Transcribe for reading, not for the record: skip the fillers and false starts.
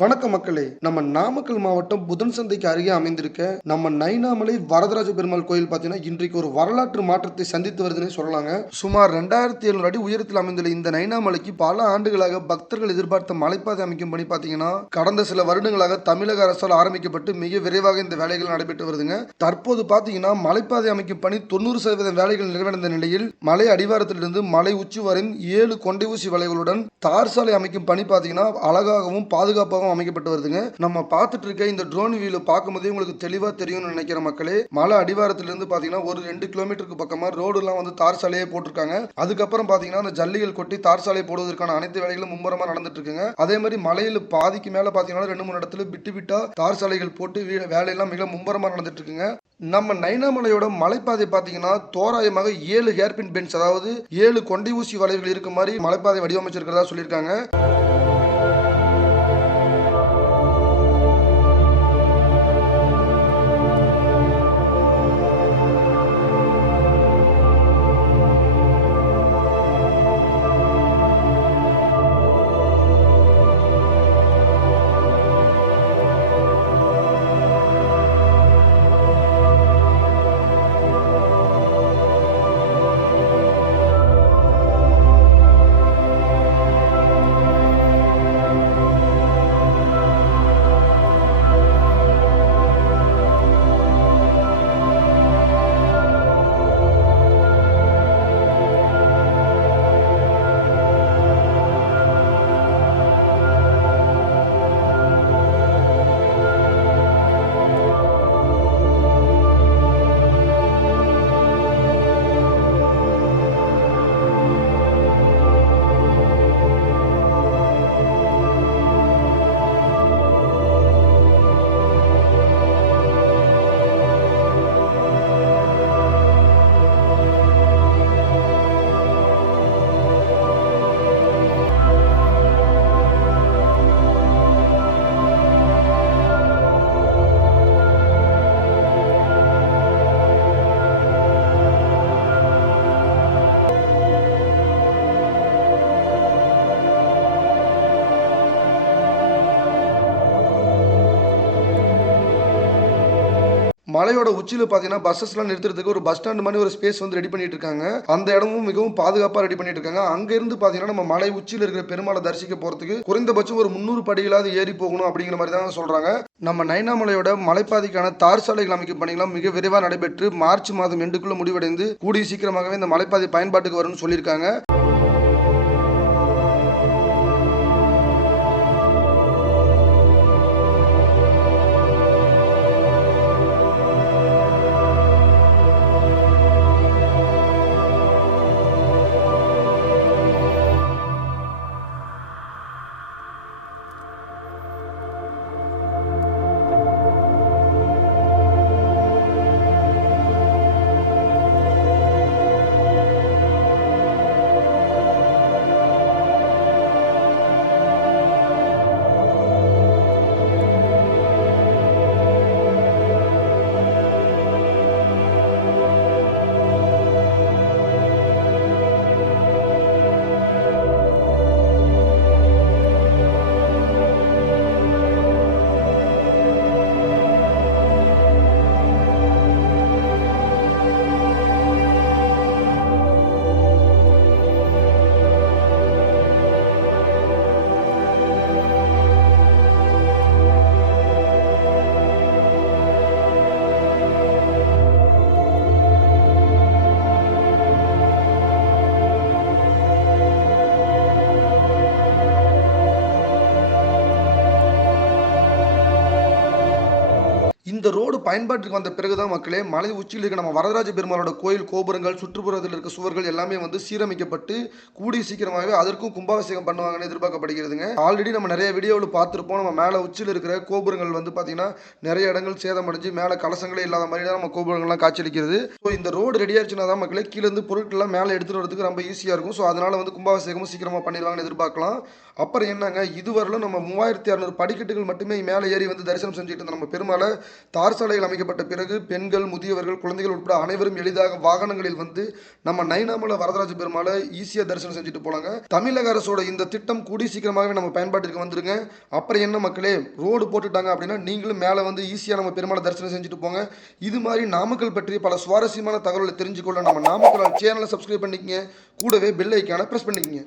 வணக்க மக்களே, நம்ம நாமக்கல் மாவட்டம் புதன் சந்தைக்கு அருகே அமைந்திருக்க நம்ம நைனாமலை வரதராஜ பெருமாள் கோயில் பார்த்தீங்கன்னா இன்றைக்கு ஒரு வரலாற்று மாற்றத்தை சந்தித்து வருதுன்னு சொல்லலாங்க. சுமார் 2700 அடி உயரத்தில் அமைந்துள்ள இந்த நைனாமலைக்கு பல ஆண்டுகளாக பக்தர்கள் எதிர்பார்த்த மலைப்பாதை அமைக்கும் பணி பார்த்தீங்கன்னா கடந்த சில வருடங்களாக தமிழக அரசால் ஆரம்பிக்கப்பட்டு மிக விரைவாக இந்த வேலைகள் நடைபெற்று வருதுங்க. தற்போது பார்த்தீங்கன்னா மலைப்பாதை அமைக்கும் பணி 90% வேலைகள் நிறைவடைந்த நிலையில் மலை அடிவாரத்திலிருந்து மலை உச்சி வரை 7 கொண்டை ஊசி வலைகளுடன் தார் சாலை அமைக்கும் பணி பார்த்தீங்கன்னா அழகாகவும் பாதுகாப்பாகவும் அமைக்கப்பட்டு வருதுங்க. நம்ம பார்த்துட்டு இருக்க இந்த ட்ரோன் வியூல பார்க்கும்போதே உங்களுக்கு தெளிவா தெரியும்னு நினைக்கிற மக்களே, மலை அடிவாரத்திலிருந்து பாத்தீங்கன்னா ஒரு 2 கிலோமீட்டருக்கு பக்கமா ரோடு எல்லாம் வந்து தார் சாலையே போட்டிருக்காங்க. அதுக்கப்புறம் பாத்தீங்கன்னா அந்த ஜல்லிகள் கொட்டி தார் சாலை போடுவதற்கான அனைத்து வேலைகளும் மும்முரமா நடந்துட்டு இருக்குங்க. அதே மாதிரி மலையில பாதிக்கு மேல பாத்தீங்கன்னா 2-3 இடத்துல விட்டு தார் சாலைகள் போட்டு வேலையெல்லாம் மிக மும்முரமா நடந்துட்டு இருக்குங்க. நம்ம நைனாமலையோட மலைப்பாதை பாத்தீங்கன்னா தோராயமாக 7 ஹேர்பின் பென்ஸ், அதாவது 7 கொண்டை ஊசி வளைவுகள் இருக்க மாதிரி மலைப்பாதை வடிவமைச்சிருக்கிறதா சொல்லியிருக்காங்க. மலையோட உச்சியில பாத்தீங்கன்னா பஸ்ஸஸ்லாம் நிறுத்துறதுக்கு ஒரு பஸ் ஸ்டாண்ட் மாதிரி ஒரு ஸ்பேஸ் வந்து ரெடி பண்ணிட்டு இருக்காங்க. அந்த இடமும் மிகவும் பாதுகாப்பா ரெடி பண்ணிட்டு இருக்காங்க. அங்க இருந்து பாத்தீங்கன்னா நம்ம மலை உச்சியில இருக்கிற பெருமாளை தரிசிக்க போறதுக்கு குறைந்தபட்சம் ஒரு 300 படிகளாவது ஏறி போகணும் அப்படிங்கிற மாதிரி தான் சொல்றாங்க. நம்ம நைனாமலையோட மலைப்பாதைக்கான தார் சாலைகள் அமைக்கும் பணிகள் மிக விரைவாக நடைபெற்று மார்ச் மாதம் எண்டுக்குள்ள முடிவடைந்து கூடிய சீக்கிரமாகவே இந்த மலைப்பாதை பயன்பாட்டுக்கு வரும்னு சொல்லியிருக்காங்க. இந்த ரோடு பயன்பாட்டுக்கு வந்த பிறகுதான் மக்களே மலை உச்சியில் இருக்க நம்ம வரதராஜ பெருமாளோட கோயில் கோபுரங்கள் சுற்றுப்புறத்தில் இருக்க சுவர்கள் எல்லாமே வந்து சீரமைக்கப்பட்டு கூடிய சீக்கிரமாகவே அதற்கும் கும்பாபிஷேகம் பண்ணுவாங்கன்னு எதிர்பார்க்கப்படுகிறதுங்க. ஆல்ரெடி நம்ம நிறைய வீடியோவில் பார்த்துருப்போம். நம்ம மேலே உச்சியில் இருக்கிற கோபுரங்கள் வந்து பார்த்தீங்கன்னா நிறைய இடங்கள் சேதமடைஞ்சு மேலே கலசங்களே இல்லாத மாதிரி தான் நம்ம கோபுரங்கள்லாம் காட்சியளிக்கிறது. ஸோ இந்த ரோடு ரெடி ஆயிடுச்சுன்னா தான் மக்களே கீழே இருந்து பொருட்கள்லாம் மேலே எடுத்துட்டு வரதுக்கு ரொம்ப ஈஸியாக இருக்கும். ஸோ அதனால வந்து கும்பாபிஷேகமும் சீக்கிரமாக பண்ணிடுவாங்கன்னு எதிர்பார்க்கலாம். அப்புறம் என்னங்க, இதுவரையிலும் நம்ம 3600 படிக்கட்டுகள் மட்டுமே மேலே ஏறி வந்து தரிசனம் செஞ்சுட்டு இருந்த நம்ம பெருமாளை தார் சாலைகள் அமைக்கப்பட்ட பிறகு பெண்கள், முதியவர்கள், குழந்தைகள் உட்பட அனைவரும் எளிதாக வாகனங்களில் வந்து நம்ம நைனாமலை வரதராஜ பெருமாளை ஈஸியாக தரிசனம் செஞ்சுட்டு போலாங்க. தமிழக அரசோட இந்த திட்டம் கூடி சீக்கிரமாகவே நம்ம பயன்பாட்டிற்கு வந்துருங்க. அப்புறம் என்ன மக்களே, ரோடு போட்டுட்டாங்க அப்படின்னா நீங்களும் மேலே வந்து ஈஸியாக நம்ம பெருமாளை தரிசனம் செஞ்சுட்டு போங்க. இது மாதிரி நாமக்கல் பற்றிய பல சுவாரஸ்யமான தகவல்களை தெரிஞ்சுக்கொள்ள நம்ம நாமக்கல் சேனலை சப்ஸ்கிரைப் பண்ணிக்கங்க. கூடவே பெல் ஐக்கானை ப்ரெஸ் பண்ணிக்கங்க.